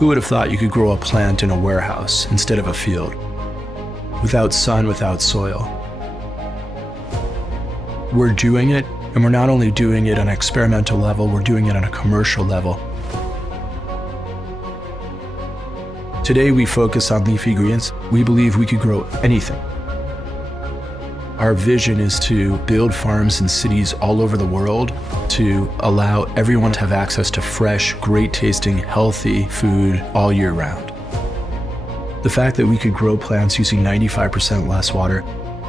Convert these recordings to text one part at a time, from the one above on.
Who would have thought you could grow a plant in a warehouse instead of a field? Without sun, without soil. We're doing it, and we're not only doing it on an experimental level, we're doing it on a commercial level. Today we focus on leafy greens. We believe we could grow anything. Our vision is to build farms in cities all over the world to allow everyone to have access to fresh, great tasting, healthy food all year round. The fact that we could grow plants using 95% less water,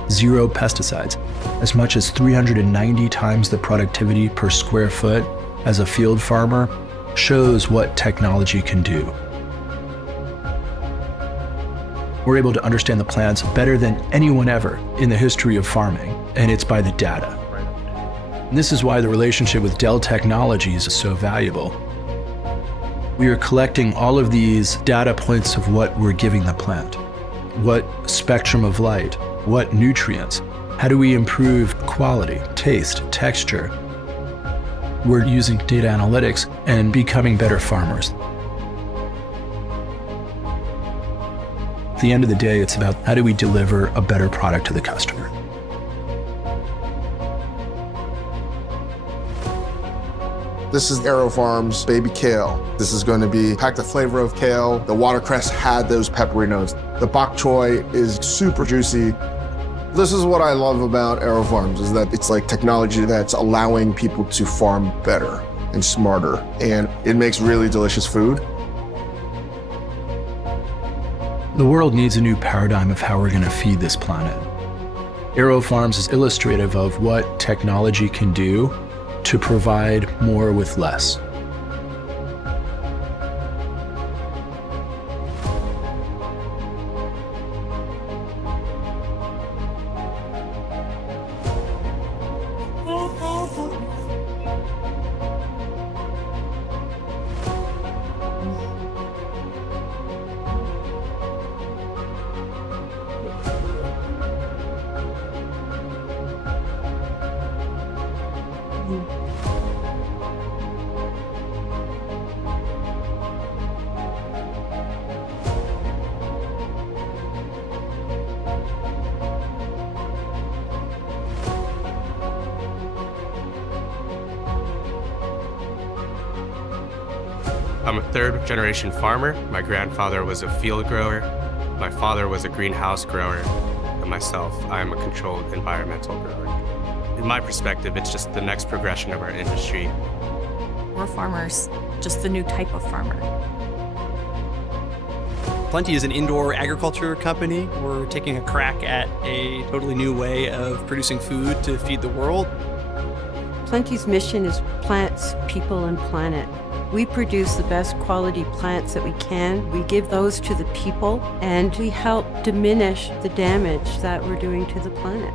0 pesticides, as much as 390 times the productivity per square foot as a field farmer shows what technology can do. We're able to understand the plants better than anyone ever in the history of farming, and it's by the data. And this is why the relationship with Dell Technologies is so valuable. We are collecting all of these data points of what we're giving the plant. What spectrum of light, what nutrients, how do we improve quality, taste, texture. We're using data analytics and becoming better farmers. At the end of the day, it's about how do we deliver a better product to the customer. This is AeroFarm's baby kale. This is going to pack the flavor of kale. The watercress had thok peppery notes. The bok choy is super juicy. This is what I love about AeroFarms, is that it's like technology that's allowing people to farm better and smarter, and it makes really delicious food. The world needs a new paradigm of how we're going to feed this planet. AeroFarms is illustrative of what technology can do to provide more with less. I'm a third-generation farmer. My grandfather was a field grower. My father was a greenhouse grower. And myself, I am a controlled environmental grower. In my perspective, it's just the next progression of our industry. We're farmers, just the new type of farmer. Plenty is an indoor agriculture company. We're taking a crack at a totally new way of producing food to feed the world. Plenty's mission is plants, people, and planet. We produce the best quality plants that we can. We give those to the people, and we help diminish the damage that we're doing to the planet.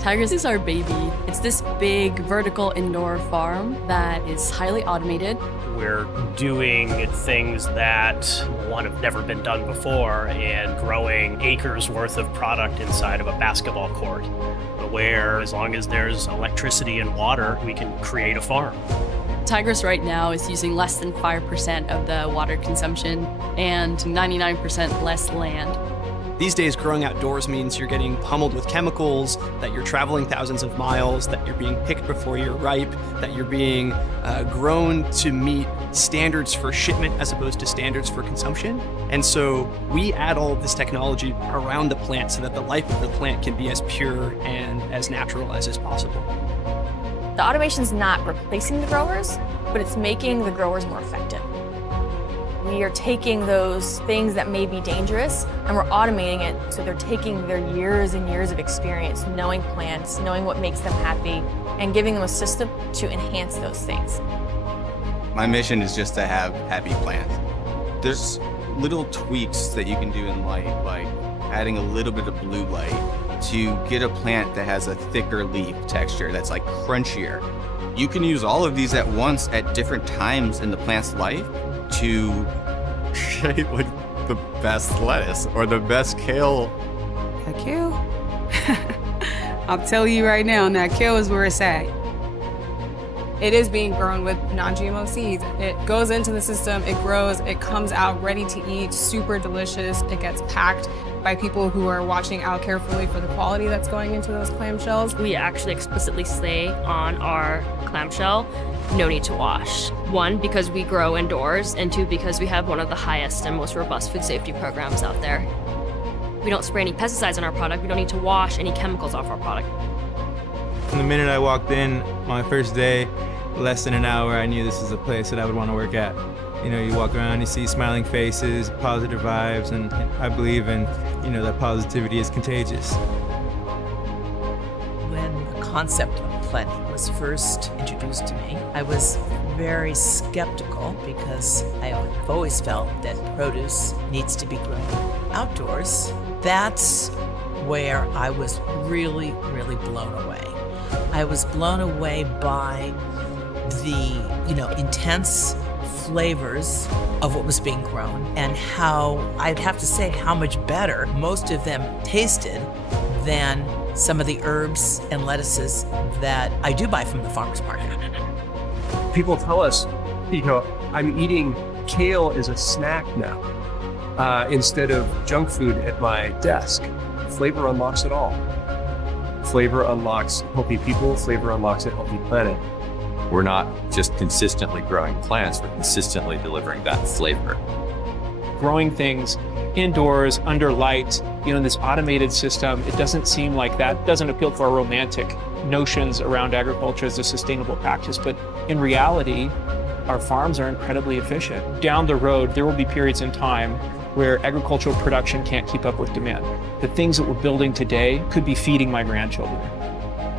Tigris is our baby. It's this big vertical indoor farm that is highly automated. We're doing things that, one, have never been done before, and growing acres worth of product inside of a basketball court, where as long as there's electricity and water, we can create a farm. Tigris right now is using less than 5% of the water consumption and 99% less land. These days, growing outdoors means you're getting pummeled with chemicals, that you're traveling thousands of miles, that you're being picked before you're ripe, that you're being grown to meet standards for shipment as opposed to standards for consumption. And so we add all of this technology around the plant so that the life of the plant can be as pure and as natural as is possible. The automation's not replacing the growers, but it's making the growers more effective. We are taking those things that may be dangerous and we're automating it, so they're taking their years and years of experience knowing plants, knowing what makes them happy, and giving them a system to enhance those things. My mission is just to have happy plants. There's little tweaks that you can do in light, like adding a little bit of blue light to get a plant that has a thicker leaf texture that's like crunchier. You can use all of these at once at different times in the plant's life to create like the best lettuce or the best kale. That kale? I'll tell you right now, that kale is where it's at. It is being grown with non-GMO seeds. It goes into the system, it grows, it comes out ready to eat, super delicious. It gets packed by people who are watching out carefully for the quality that's going into those clamshells. We actually explicitly say on our clamshell, no need to wash. 1, because we grow indoors, and 2, because we have one of the highest and most robust food safety programs out there. We don't spray any pesticides on our product. We don't need to wash any chemicals off our product. From the minute I walked in, my first day, less than an hour, I knew this is a place that I would want to work at. You know, you walk around, you see smiling faces, positive vibes, and I believe in, that positivity is contagious. When the concept of plenty was first introduced to me, I was very skeptical because I've always felt that produce needs to be grown outdoors. That's where I was really, really blown away. I was blown away by the, intense flavors of what was being grown and how, I'd have to say, how much better most of them tasted than some of the herbs and lettuces that I do buy from the farmer's market. People tell us, I'm eating kale as a snack now, instead of junk food at my desk. Flavor unlocks it all. Flavor unlocks healthy people, flavor unlocks a healthy planet. We're not just consistently growing plants, we're consistently delivering that flavor. Growing things indoors, under light, in this automated system, it doesn't seem like that doesn't appeal to our romantic notions around agriculture as a sustainable practice, but in reality, our farms are incredibly efficient. Down the road, there will be periods in time where agricultural production can't keep up with demand. The things that we're building today could be feeding my grandchildren.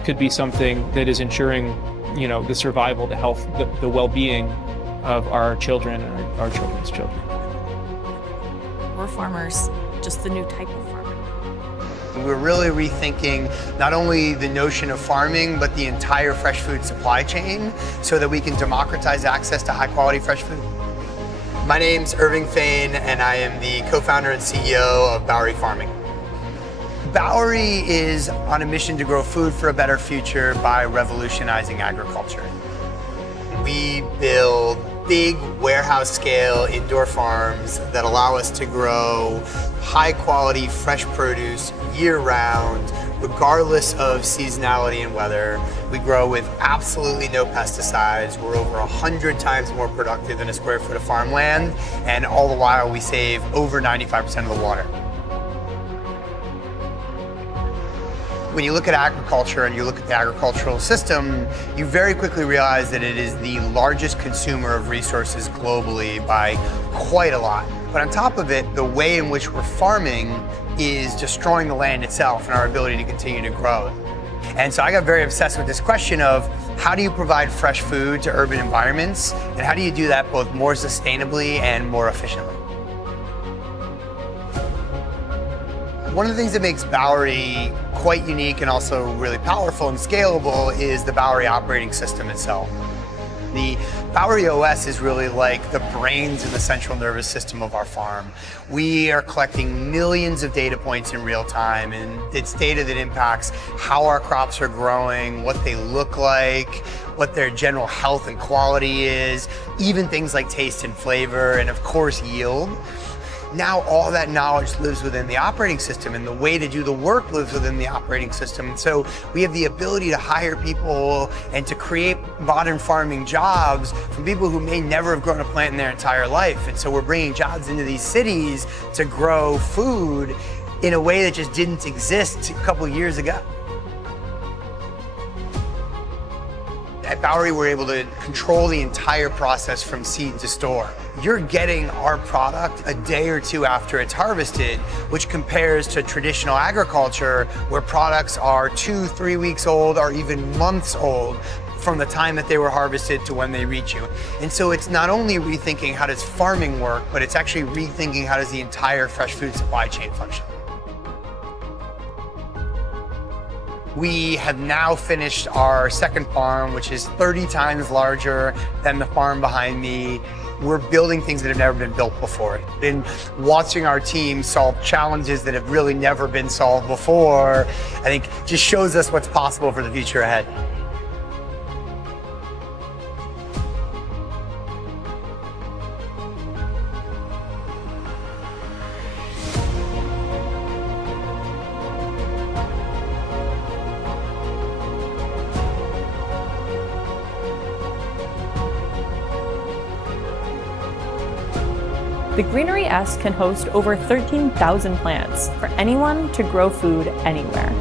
Could be something that is ensuring, the survival, the health, the well-being of our children and our children's children. We're farmers, just the new type of farmer. We're really rethinking not only the notion of farming, but the entire fresh food supply chain so that we can democratize access to high-quality fresh food. My name's Irving Fain, and I am the co-founder and CEO of Bowery Farming. Bowery is on a mission to grow food for a better future by revolutionizing agriculture. We build big warehouse-scale indoor farms that allow us to grow high-quality fresh produce year-round, regardless of seasonality and weather. We grow with absolutely no pesticides. We're over 100 times more productive than a square foot of farmland, and all the while we save over 95% of the water. When you look at agriculture and you look at the agricultural system, you very quickly realize that it is the largest consumer of resources globally by quite a lot. But on top of it, the way in which we're farming is destroying the land itself and our ability to continue to grow. And so I got very obsessed with this question of how do you provide fresh food to urban environments, and how do you do that both more sustainably and more efficiently? One of the things that makes Bowery quite unique and also really powerful and scalable is the Bowery operating system itself. The Bowery OS is really like the brains and the central nervous system of our farm. We are collecting millions of data points in real time, and it's data that impacts how our crops are growing, what they look like, what their general health and quality is, even things like taste and flavor, and of course yield. Now all that knowledge lives within the operating system, and the way to do the work lives within the operating system. And so we have the ability to hire people and to create modern farming jobs from people who may never have grown a plant in their entire life. And so we're bringing jobs into these cities to grow food in a way that just didn't exist a couple years ago. At Bowery, we're able to control the entire process from seed to store. You're getting our product a day or two after it's harvested, which compares to traditional agriculture where products are 2-3 weeks old or even months old from the time that they were harvested to when they reach you. And so it's not only rethinking how does farming work, but it's actually rethinking how does the entire fresh food supply chain function. We have now finished our second farm, which is 30 times larger than the farm behind me. We're building things that have never been built before. And watching our team solve challenges that have really never been solved before, I think just shows us what's possible for the future ahead. The Greenery S can host over 13,000 plants for anyone to grow food anywhere.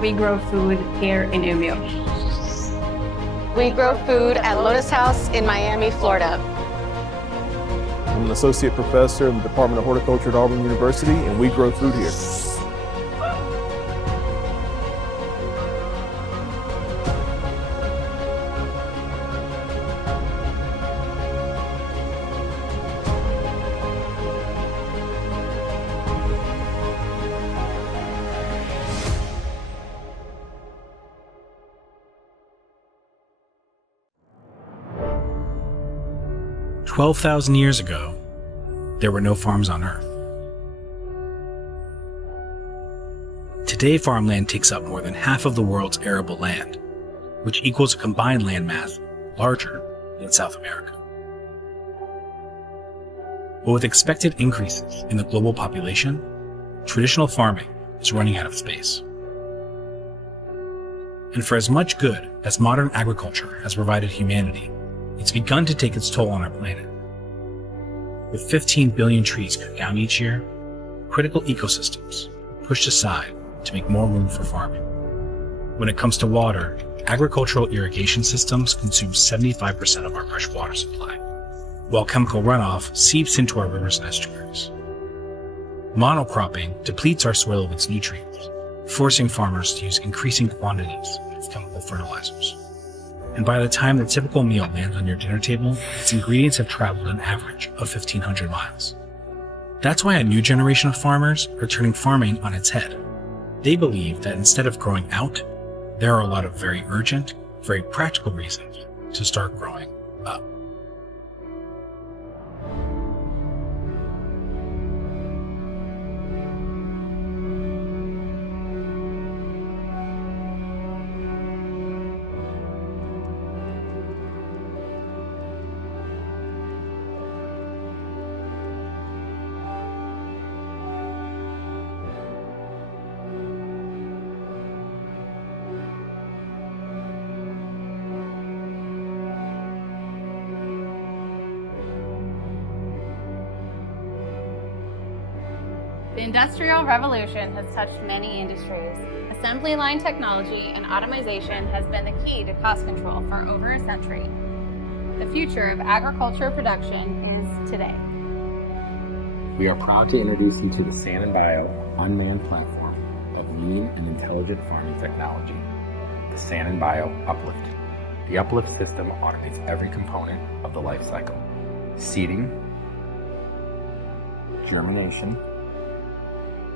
We grow food here in Umeå. We grow food at Lotus House in Miami, Florida. I'm an associate professor in the Department of Horticulture at Auburn University, and we grow food here. $12,000 years ago, there were no farms on Earth. Today, farmland takes up more than half of the world's arable land, which equals a combined landmass larger than South America. But with expected increases in the global population, traditional farming is running out of space. And for as much good as modern agriculture has provided humanity, it's begun to take its toll on our planet. With 15 billion trees cut down each year, critical ecosystems are pushed aside to make more room for farming. When it comes to water, agricultural irrigation systems consume 75% of our fresh water supply, while chemical runoff seeps into our rivers and estuaries. Monocropping depletes our soil of its nutrients, forcing farmers to use increasing quantities of chemical fertilizers. And by the time the typical meal lands on your dinner table, its ingredients have traveled an average of 1,500 miles. That's why a new generation of farmers are turning farming on its head. They believe that instead of growing out, there are a lot of very urgent, very practical reasons to start growing up. The Industrial Revolution has touched many industries. Assembly line technology and automation has been the key to cost control for over a century. The future of agriculture production is today. We are proud to introduce you to the San & Bio unmanned platform of lean and intelligent farming technology, the San & Bio Uplift. The Uplift system automates every component of the life cycle: seeding, germination,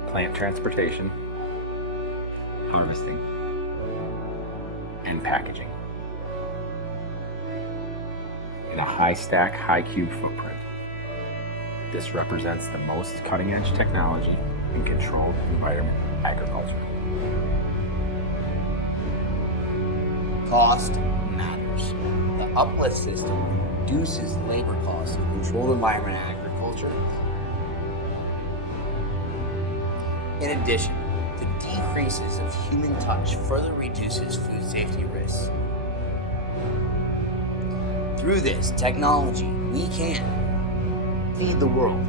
plant transportation, harvesting, and packaging. In a high-stack, high-cube footprint, this represents the most cutting-edge technology in controlled environment agriculture. Cost matters. The Uplift system reduces labor costs in controlled environment agriculture. In addition, the decreases of human touch further reduces food safety risks. Through this technology, we can feed the world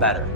better.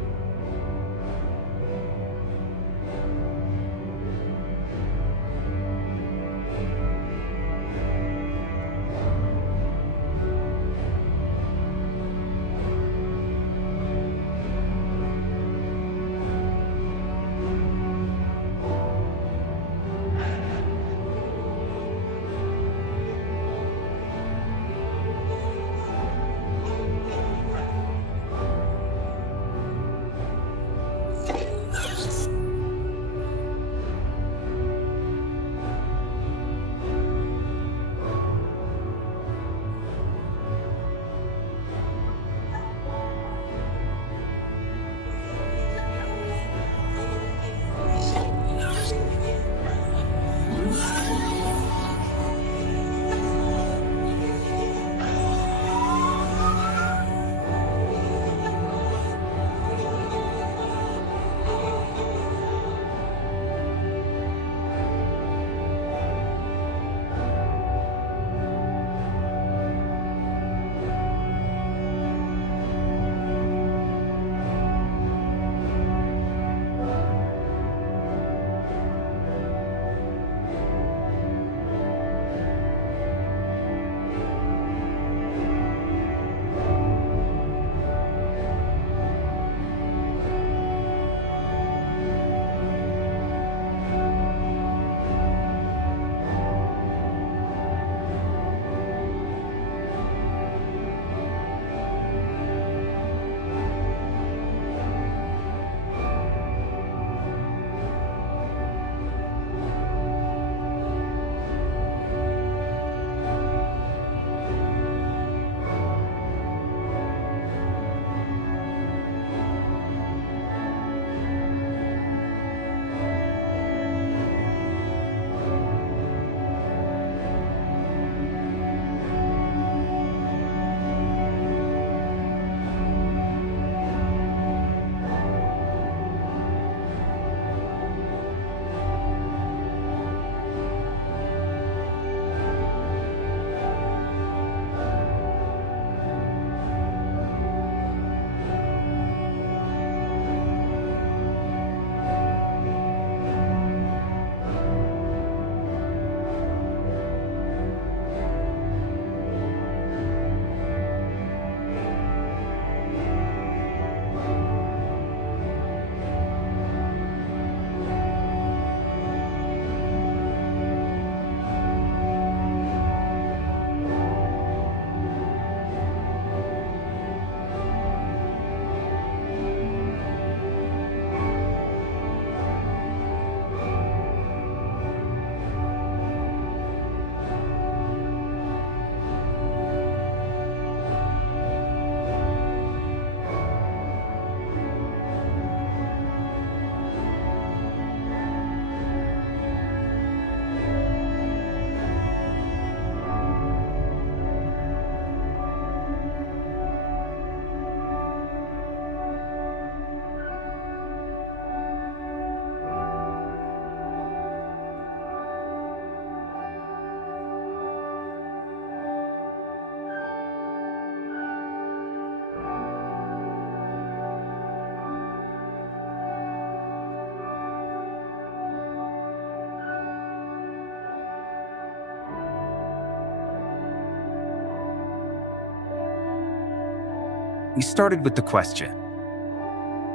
we started with the question,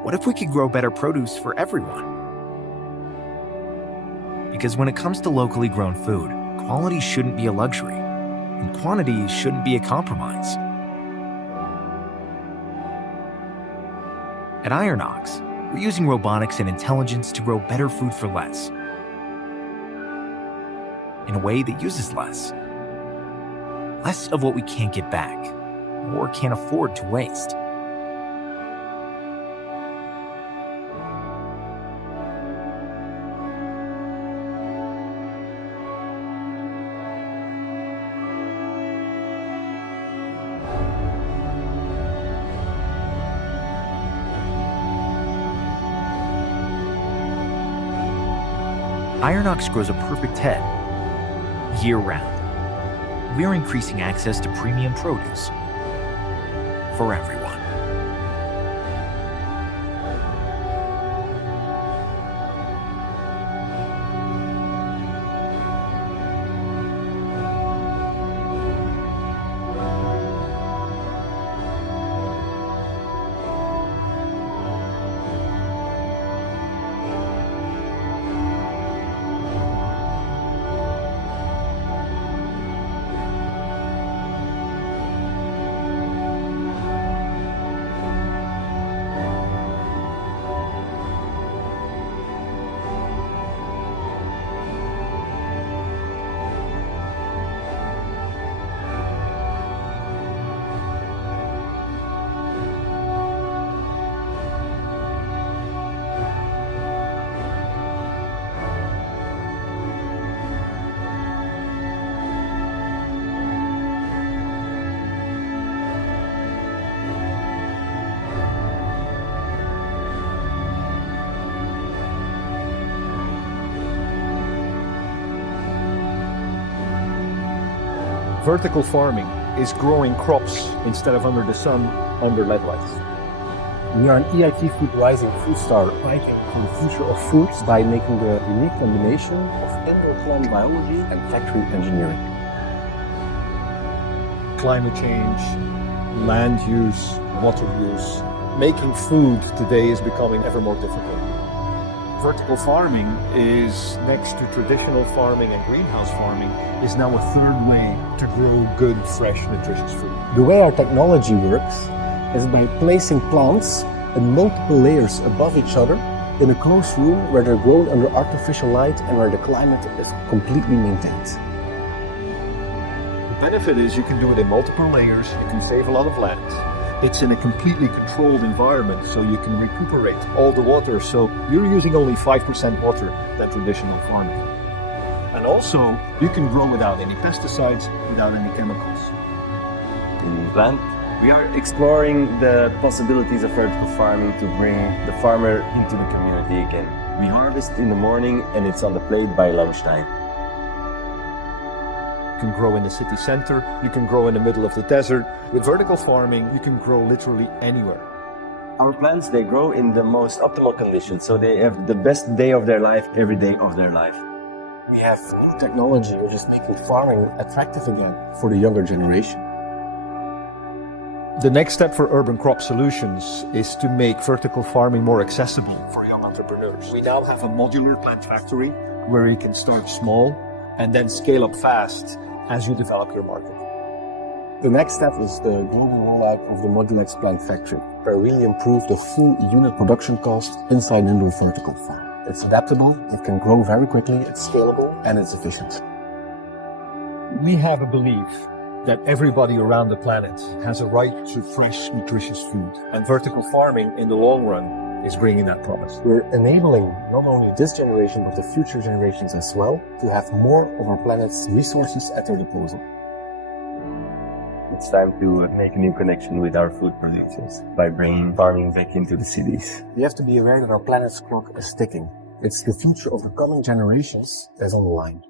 what if we could grow better produce for everyone? Because when it comes to locally grown food, quality shouldn't be a luxury, and quantity shouldn't be a compromise. At Ironox, we're using robotics and intelligence to grow better food for less, in a way that uses less. Less of what we can't get back, or can't afford to waste. Ironox grows a perfect head year-round. We're increasing access to premium produce for everyone. Vertical farming is growing crops instead of under the sun, under LED lights. We are an EIT Food Rising Food Star fighting for the future of foods by making the unique combination of indoor plant biology and factory engineering. Climate change, land use, water use, making food today is becoming ever more difficult. Vertical farming is, next to traditional farming and greenhouse farming, is now a third way to grow good, fresh, nutritious food. The way our technology works is by placing plants in multiple layers above each other in a closed room where they're grown under artificial light and where the climate is completely maintained. The benefit is you can do it in multiple layers, you can save a lot of land. It's in a completely controlled environment, so you can recuperate all the water. So you're using only 5% water than traditional farming. And also, you can grow without any pesticides, without any chemicals. In plant, we are exploring the possibilities of vertical farming to bring the farmer into the community again. We harvest in the morning and it's on the plate by lunchtime. You can grow in the city center, you can grow in the middle of the desert. With vertical farming, you can grow literally anywhere. Our plants, they grow in the most optimal conditions, so they have the best day of their life every day of their life. We have new technology which is making farming attractive again for the younger generation. The next step for Urban Crop Solutions is to make vertical farming more accessible for young entrepreneurs. We now have a modular plant factory where you can start small and then scale up fast as you develop your market. The next step is the global rollout of the Modulex plant factory, where we really improve the full unit production cost inside an indoor vertical farm. It's adaptable, it can grow very quickly, it's scalable, and it's efficient. We have a belief that everybody around the planet has a right to fresh, nutritious food. And vertical farming, in the long run, is bringing that promise. We're enabling not only this generation, but the future generations as well, to have more of our planet's resources at their disposal. It's time to make a new connection with our food producers by bringing farming back into the cities. We have to be aware that our planet's clock is ticking. It's the future of the coming generations that's on the line.